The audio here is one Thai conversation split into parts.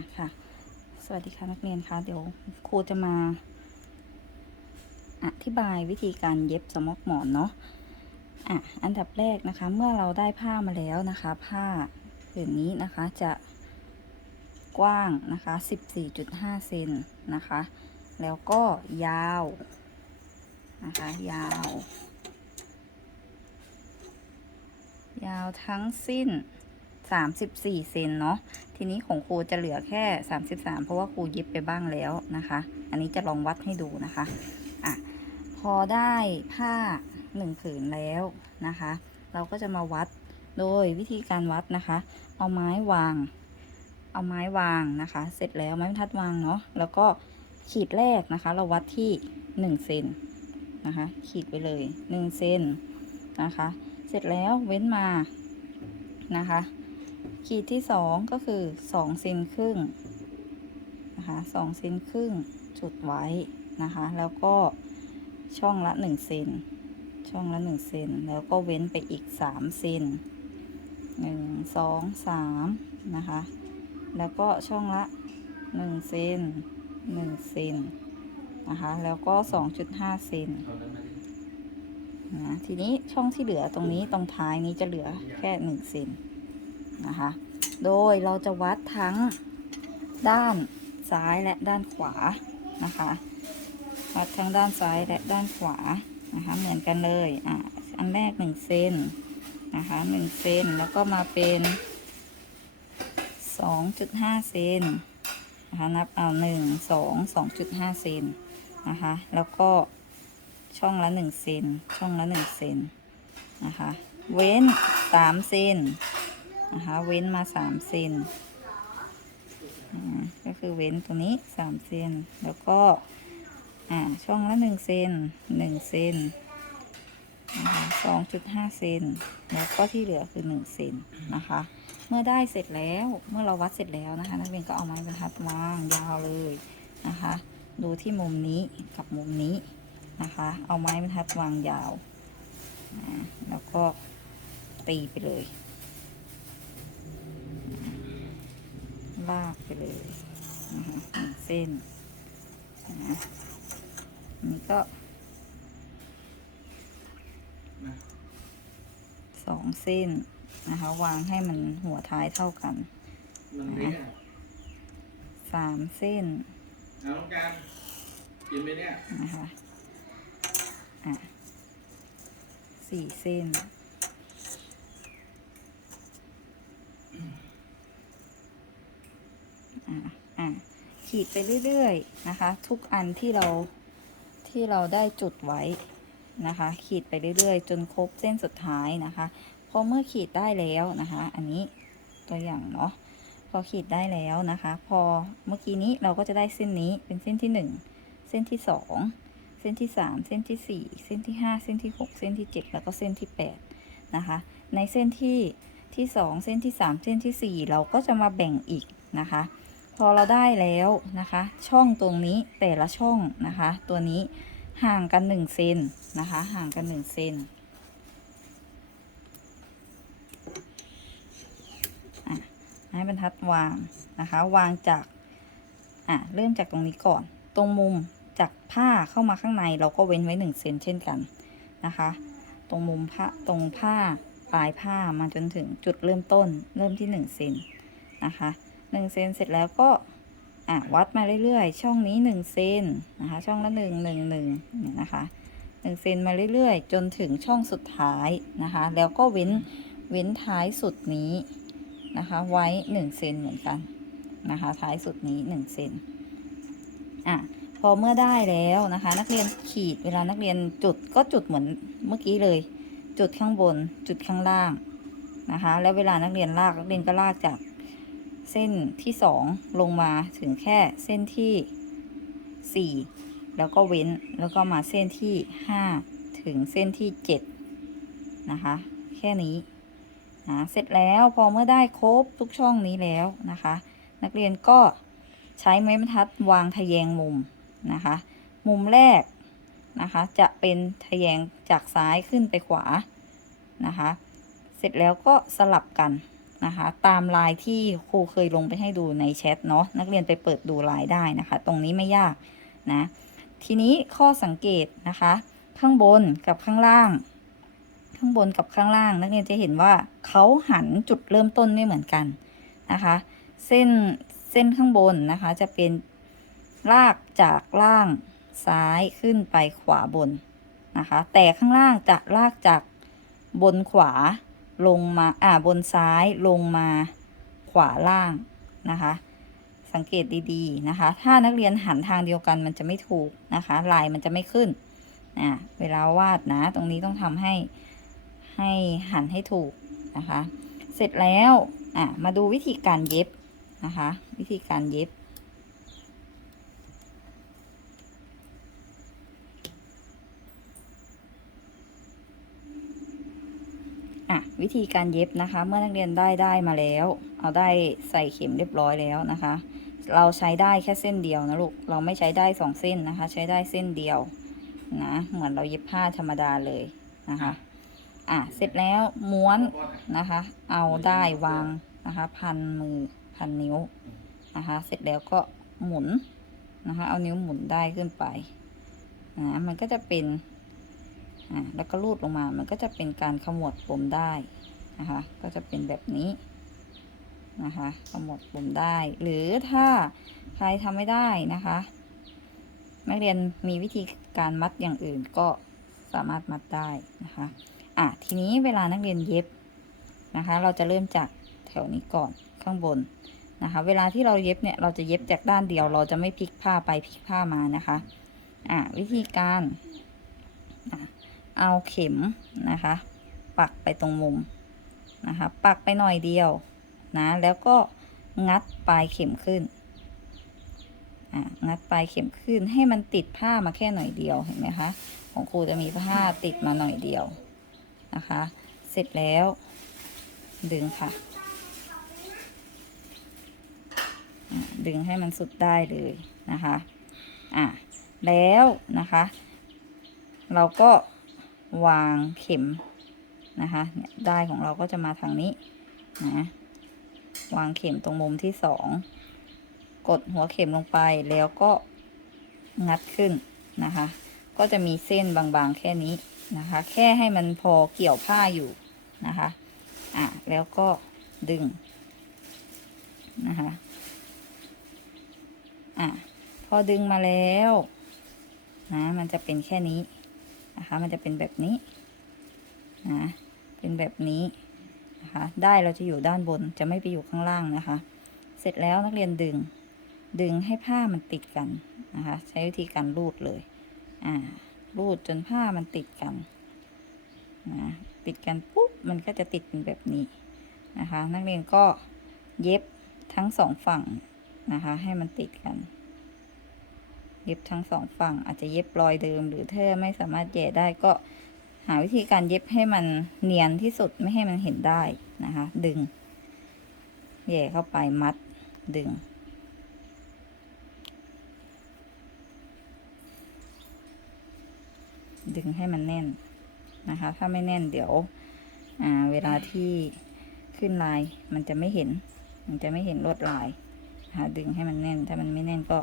ะค่ะ สวัสดีค่ะนักเรียนคะเดี๋ยวครูจะมา อธิบายวิธีการเย็บสมอกหมอนเนาะอะอันดับแรกนะคะ เมื่อเราได้ผ้ามาแล้วนะคะ ผ้าผืนนี้นะคะจะกว้างนะคะ 14.5 เซนนะคะ แล้วก็ยาวนะคะ ยาว ยาวทั้งสิ้น 34 เซนเนาะ ทีนี้ของครูจะเหลือแค่ 33 เพราะว่าครูเย็บไปบ้างแล้วนะคะ อันนี้จะลองวัดให้ดูนะคะ อะ พอได้ผ้าหนึ่งผืนแล้วนะคะ เราก็จะมาวัด โดยวิธีการวัดนะคะ เอาไม้วาง เอาไม้วางนะคะ เสร็จแล้วไม้บรรทัดวางเนาะ แล้วก็ขีดแรกนะคะ เราวัดที่1เซนนะคะ ขีดไปเลย1เซนนะคะ เสร็จแล้วเว้นมานะคะ ขีดที่สองก็คือสองเซนครึ่งนะคะสองเซนครึ่งจุดไว้นะคะ แล้วก็ช่องละหนึ่งเซนช่องละหนึ่งเซนแล้วก็เว้นไปอีกสามเซนหนึ่งสองสามนะคะ แล้วก็ช่องละหนึ่งเซนหนึ่งเซนนะคะ แล้วก็สองจุดห้าเซนนะทีนี้ช่องที่เหลือตรงนี้ตรงท้ายนี้จะเหลือแค่หนึ่งเซนนะคะ โดยเราจะวัดทั้งด้านซ้ายและด้านขวานะคะ วัดทั้งด้านซ้ายและด้านขวานะคะ เหมือนกันเลยอะอันแรกหนึ่งเซนนะคะหนึ่งเซนแล้วก็มาเป็นสองจุดห้าเซนนะคะนับเอาหนึ่งสองสองจุดห้าเซนนะคะ แล้วก็ช่องละหนึ่งเซนช่องละหนึ่งเซนนะคะ เว้นสามเซน นะคะเว้นมาสามเซนก็คือเว้นตรงนี้สามเซนแล้วก็ช่องละหนึ่งเซนหนึ่งเซนสองจุดห้าเซนแล้วก็ที่เหลือคือหนึ่งเซนนะคะ เมื่อได้เสร็จแล้วเมื่อเราวัดเสร็จแล้วนะคะ นักเรียนก็เอาไม้บรรทัดวางยาวเลยนะคะ ดูที่มุมนี้กับมุมนี้นะคะ เอาไม้บรรทัดวางยาว แล้วก็ตีไปเลย ลากไปเลยนะคะหนึ่งเส้นนะอันนี้ก็สองเส้นนะคะ วางให้มันหัวท้ายเท่ากันมันเล็กอะสามเส้นเอาต้องการกินไหมเนี่ยนะคะอะสี่เส้น อะอะขีดไปเรื่อยๆนะคะ ทุกอันที่เราที่เราได้จุดไว้นะคะ ขีดไปเรื่อยๆ จนครบเส้นสุดท้ายนะคะพอเมื่อขีดได้แล้วนะคะ อันนี้ตัวอย่างเนาะพอขีดได้แล้วนะคะ พอเมื่อกี้นี้เราก็จะได้เส้นนี้เป็นเส้นที่หนึ่งเส้นที่สองเส้นที่สามเส้นที่สี่เส้นที่ห้าเส้นที่หกเส้นที่เจ็ดแล้วก็เส้นที่แปดนะคะ ในเส้นที่ที่สองเส้นที่สามเส้นที่สี่เราก็จะมาแบ่งอีกนะคะ พอเราได้แล้วนะคะ ช่องตรงนี้แต่ละช่องนะคะ ตัวนี้ห่างกันหนึ่งเซนนะคะ ห่างกันหนึ่งเซนให้บรรทัดวางนะคะ วางจากอะเริ่มจากตรงนี้ก่อน ตรงมุมจากผ้าเข้ามาข้างในเราก็เว้นไว้หนึ่งเซนเช่นกันนะคะ ตรงมุมผ้าตรงผ้าปลายผ้ามาจนถึงจุดเริ่มต้นเริ่มที่หนึ่งเซนนะคะ หนึ่งเซนเสร็จแล้วก็อะวัดมาเรื่อยๆ ช่องนี้หนึ่งเซนนะคะ ช่องละหนึ่งหนึ่งหนึ่งเนี่ยนะคะหนึ่งเซนมาเรื่อยๆ จนถึงช่องสุดท้ายนะคะ แล้วก็เว้นเว้นท้ายสุดนี้นะคะไว้หนึ่งเซนเหมือนกันนะคะท้ายสุดนี้หนึ่งเซนอะพอเมื่อได้แล้วนะคะ นักเรียนขีดเวลานักเรียนจุดก็จุดเหมือนเมื่อกี้เลย จุดข้างบนจุดข้างล่างนะคะ แล้วเวลานักเรียนลากนักเรียนก็ลากจาก เส้นที่สองลงมาถึงแค่เส้นที่สี่แล้วก็เว้นแล้วก็มาเส้นที่ห้าถึงเส้นที่เจ็ดนะคะ แค่นี้นะเสร็จแล้วพอเมื่อได้ครบทุกช่องนี้แล้วนะคะ นักเรียนก็ใช้ไม้บรรทัดวางทะแยงมุมนะคะ มุมแรกนะคะ จะเป็นทะแยงจากซ้ายขึ้นไปขวานะคะ เสร็จแล้วก็สลับกัน นะคะ ตามลายที่ครูเคยลงไปให้ดูในแชทเนาะนักเรียนไปเปิดดูลายได้นะคะ ตรงนี้ไม่ยากนะ ทีนี้ข้อสังเกตนะคะ ข้างบนกับข้างล่าง ข้างบนกับข้างล่าง นักเรียนจะเห็นว่าเขาหันจุดเริ่มต้นไม่เหมือนกันนะคะ เส้นเส้นข้างบนนะคะจะเป็นลากจากล่างซ้ายขึ้นไปขวาบนนะคะ แต่ข้างล่างจะลากจากบนขวา ลงมาอ่าบนซ้ายลงมาขวาล่างนะคะ สังเกตดีๆนะคะ ถ้านักเรียนหันทางเดียวกันมันจะไม่ถูกนะคะ ลายมันจะไม่ขึ้นอ่าเวลาวาดนะ ตรงนี้ต้องทำให้ให้หันให้ถูกนะคะ เสร็จแล้วอะมาดูวิธีการเย็บนะคะ วิธีการเย็บ อะวิธีการเย็บนะคะ เมื่อนักเรียนได้ได้มาแล้ว เอาได้ใส่เข็มเรียบร้อยแล้วนะคะ เราใช้ได้แค่เส้นเดียวนะลูกเราไม่ใช้ได้สองเส้นนะคะ ใช้ได้เส้นเดียวนะเหมือนเราเย็บผ้าธรรมดาเลยนะคะอะเสร็จแล้วม้วนนะคะ เอาได้วางนะคะ พันมือพันนิ้วนะคะ เสร็จแล้วก็หมุนนะคะ เอานิ้วหมุนได้ขึ้นไปนะมันก็จะเป็น แล้วก็รูดลงมา มันก็จะเป็นการขมวดปมได้นะคะ ก็จะเป็นแบบนี้นะคะขมวดปมได้ หรือถ้าใครทำไม่ได้นะคะ นักเรียนมีวิธีการมัดอย่างอื่นก็สามารถมัดได้นะคะอะทีนี้เวลานักเรียนเย็บนะคะ เราจะเริ่มจากแถวนี้ก่อนข้างบนนะคะ เวลาที่เราเย็บเนี่ยเราจะเย็บจากด้านเดียว เราจะไม่พลิกผ้าไปพลิกผ้ามานะคะ อะวิธีการอะ เอาเข็มนะคะ ปักไปตรงมุมนะคะ ปักไปหน่อยเดียวนะแล้วก็งัดปลายเข็มขึ้นอะงัดปลายเข็มขึ้นให้มันติดผ้ามาแค่หน่อยเดียวเห็นไหมคะของครูจะมีผ้าติดมาหน่อยเดียวนะคะ เสร็จแล้วดึงค่ะอะดึงให้มันสุดได้เลยนะคะ อะ แล้วนะคะ เราก็ วางเข็มนะคะเนี่ยได้ของเราก็จะมาทางนี้นะวางเข็มตรงมุมที่สองกดหัวเข็มลงไปแล้วก็งัดขึ้นนะคะ ก็จะมีเส้นบางๆแค่นี้นะคะ แค่ให้มันพอเกี่ยวผ้าอยู่นะคะอะแล้วก็ดึงนะคะอะพอดึงมาแล้วนะมันจะเป็นแค่นี้ นะคะ มันจะเป็นแบบนี้นะเป็นแบบนี้นะคะได้เราจะอยู่ด้านบนจะไม่ไปอยู่ข้างล่างนะคะ เสร็จแล้วนักเรียนดึงดึงให้ผ้ามันติดกันนะคะ ใช้วิธีการรูดเลยอ่ารูดจนผ้ามันติดกันนะติดกันปุ๊บมันก็จะติดเป็นแบบนี้นะคะ นักเรียนก็เย็บทั้งสองฝั่งนะคะ ให้มันติดกัน เย็บทั้งสองฝั่งอาจจะเย็บรอยเดิม หรือถ้าไม่สามารถแย่ได้ก็หาวิธีการเย็บให้มันเนียนที่สุดไม่ให้มันเห็นได้นะคะ ดึงแย่เข้าไปมัดดึง ดึงให้มันแน่นนะคะ ถ้าไม่แน่นเดี๋ยวเวลาที่ขึ้นลายมันจะไม่เห็น มันจะไม่เห็นลวดลายนะคะดึงให้มันแน่น ถ้ามันไม่แน่นก็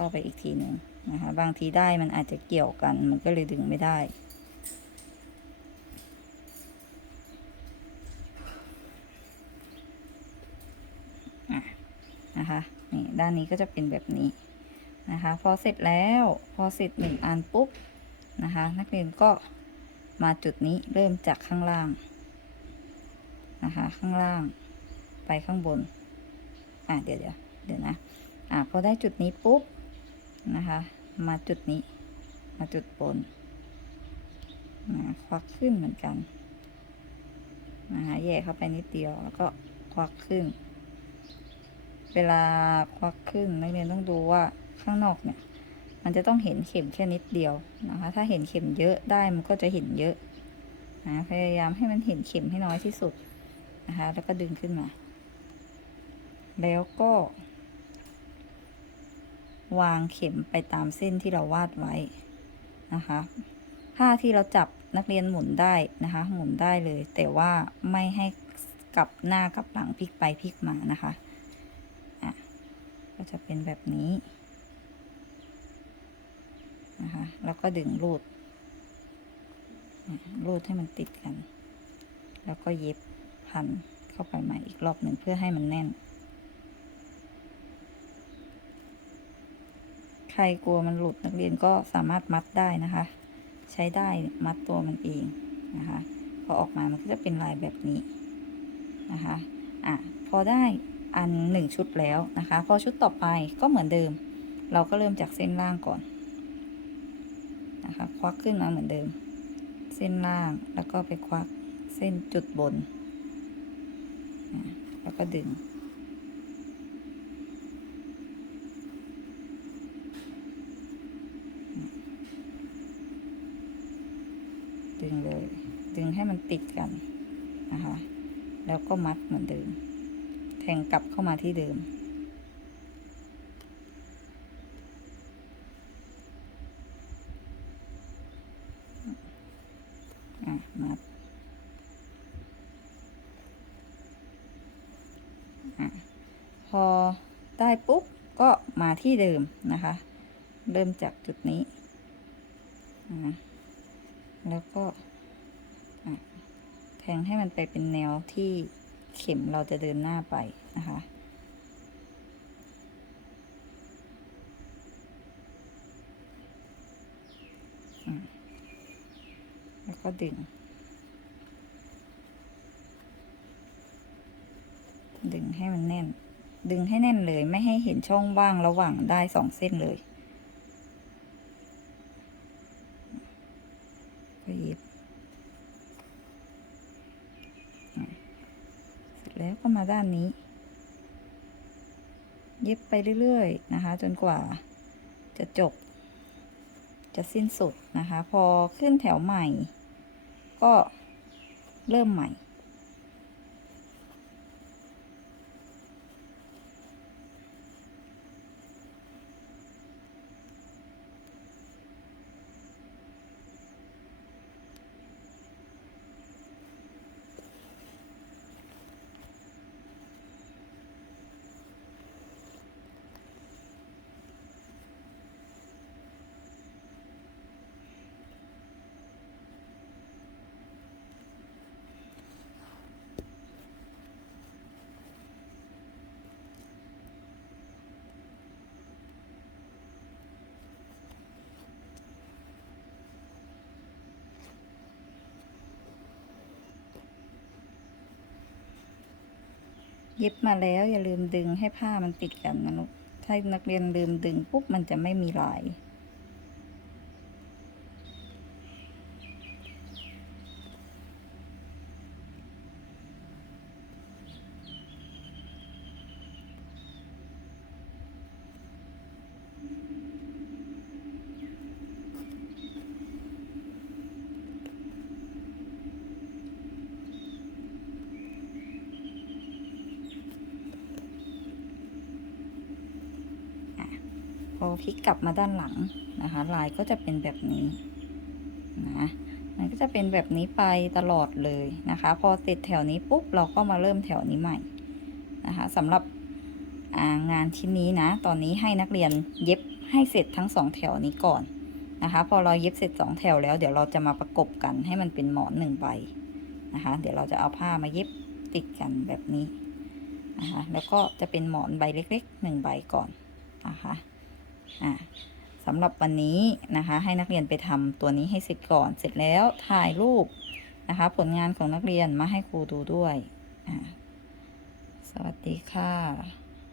เข้าไปอีกทีหนึ่งนะคะ บางทีได้มันอาจจะเกี่ยวกัน มันก็เลยดึงไม่ได้ นะคะ นี่ด้านนี้ก็จะเป็นแบบนี้นะคะ พอเสร็จแล้ว พอเสร็จหนึ่งอันปุ๊บนะคะ นักเรียนก็มาจุดนี้เริ่มจากข้างล่างนะคะ ข้างล่างไปข้างบน อะเดี๋ยวเดี๋ยวเดี๋ยวนะ อะพอได้จุดนี้ปุ๊บ นะคะ มาจุดนี้ มาจุดบนนะควักขึ้นเหมือนกันนะคะแยกเข้าไปนิดเดียวแล้วก็ควักขึ้น เวลาควักขึ้นนักเรียนต้องดูว่าข้างนอกเนี่ย มันจะต้องเห็นเข็มแค่นิดเดียวนะคะ ถ้าเห็นเข็มเยอะได้มันก็จะเห็นเยอะนะพยายามให้มันเห็นเข็มให้น้อยที่สุดนะคะ แล้วก็ดึงขึ้นมา แล้วก็ วางเข็มไปตามเส้นที่เราวาดไว้นะคะผ้าที่เราจับนักเรียนหมุนได้นะคะ หมุนได้เลย แต่ว่าไม่ให้กลับหน้ากลับหลังพลิกไปพลิกมานะคะอะก็จะเป็นแบบนี้นะคะแล้วก็ดึงรูดรูดให้มันติดกัน แล้วก็เย็บพันเข้าไปใหม่อีกรอบหนึ่งเพื่อให้มันแน่น ใค รกลัวมันหลุดนักเรียนก็สามารถมัดได้นะคะ ใช้ได้มัดตัวมันเองนะคะพอออกมามันก็จะเป็นลายแบบนี้นะคะอะพอได้อันหนึ่งชุดแล้วนะคะ พอชุดต่อไปก็เหมือนเดิม เราก็เริ่มจากเส้นล่างก่อนนะคะควักขึ้นมาเหมือนเดิม เส้นล่างแล้วก็ไปควักเส้นจุดบน แล้วก็ดึง ดึงเลย ดึงให้มันติดกันนะคะ แล้วก็มัดเหมือนเดิม แทงกลับเข้ามาที่เดิม อะ มัด อะ พอได้ปุ๊บ ก็มาที่เดิมนะคะ เริ่มจากจุดนี้นะ แล้วก็แทงให้มันไปเป็นแนวที่เข็มเราจะเดินหน้าไปนะคะแล้วก็ดึง ดึงให้มันแน่น ดึงให้แน่นเลย ไม่ให้เห็นช่องว่างระหว่างได้สองเส้นเลย ก็เย็บอะเสร็จแล้วก็มาด้านนี้ เย็บ ไปเรื่อยๆนะคะ จนกว่าจะจบ จะสิ้นสุดนะคะ พอขึ้นแถวใหม่ ก็เริ่มใหม่ เย็บมาแล้วอย่าลืมดึงให้ผ้ามันติดกันนะลูก ถ้านักเรียนลืมดึงปุ๊บมันจะไม่มีลาย พอพลิกกลับมาด้านหลังนะคะ ลายก็จะเป็นแบบนี้นะมันก็จะเป็นแบบนี้ไปตลอดเลยนะคะ พอเสร็จแถวนี้ปุ๊บเราก็มาเริ่มแถวนี้ใหม่นะคะสำหรับางานชิ้นนี้นะ ตอนนี้ให้นักเรียนเย็บให้เสร็จทั้งสองแถวนี้ก่อนนะคะ พอเราเย็บเสร็จสองแถวแล้ว เดี๋ยวเราจะมาประกบกันให้มันเป็นหมอนหนึ่งใบนะคะ เดี๋ยวเราจะเอาผ้ามาเย็บติดกันแบบนี้นะคะ แล้วก็จะเป็นหมอนใบเล็กๆหนึ่งใบก่อนนะคะ อ่าสำหรับวันนี้นะคะ ให้นักเรียนไปทำตัวนี้ให้เสร็จก่อน เสร็จแล้วถ่ายรูปนะคะ ผลงานของนักเรียนมาให้ครูดูด้วย สวัสดีค่ะ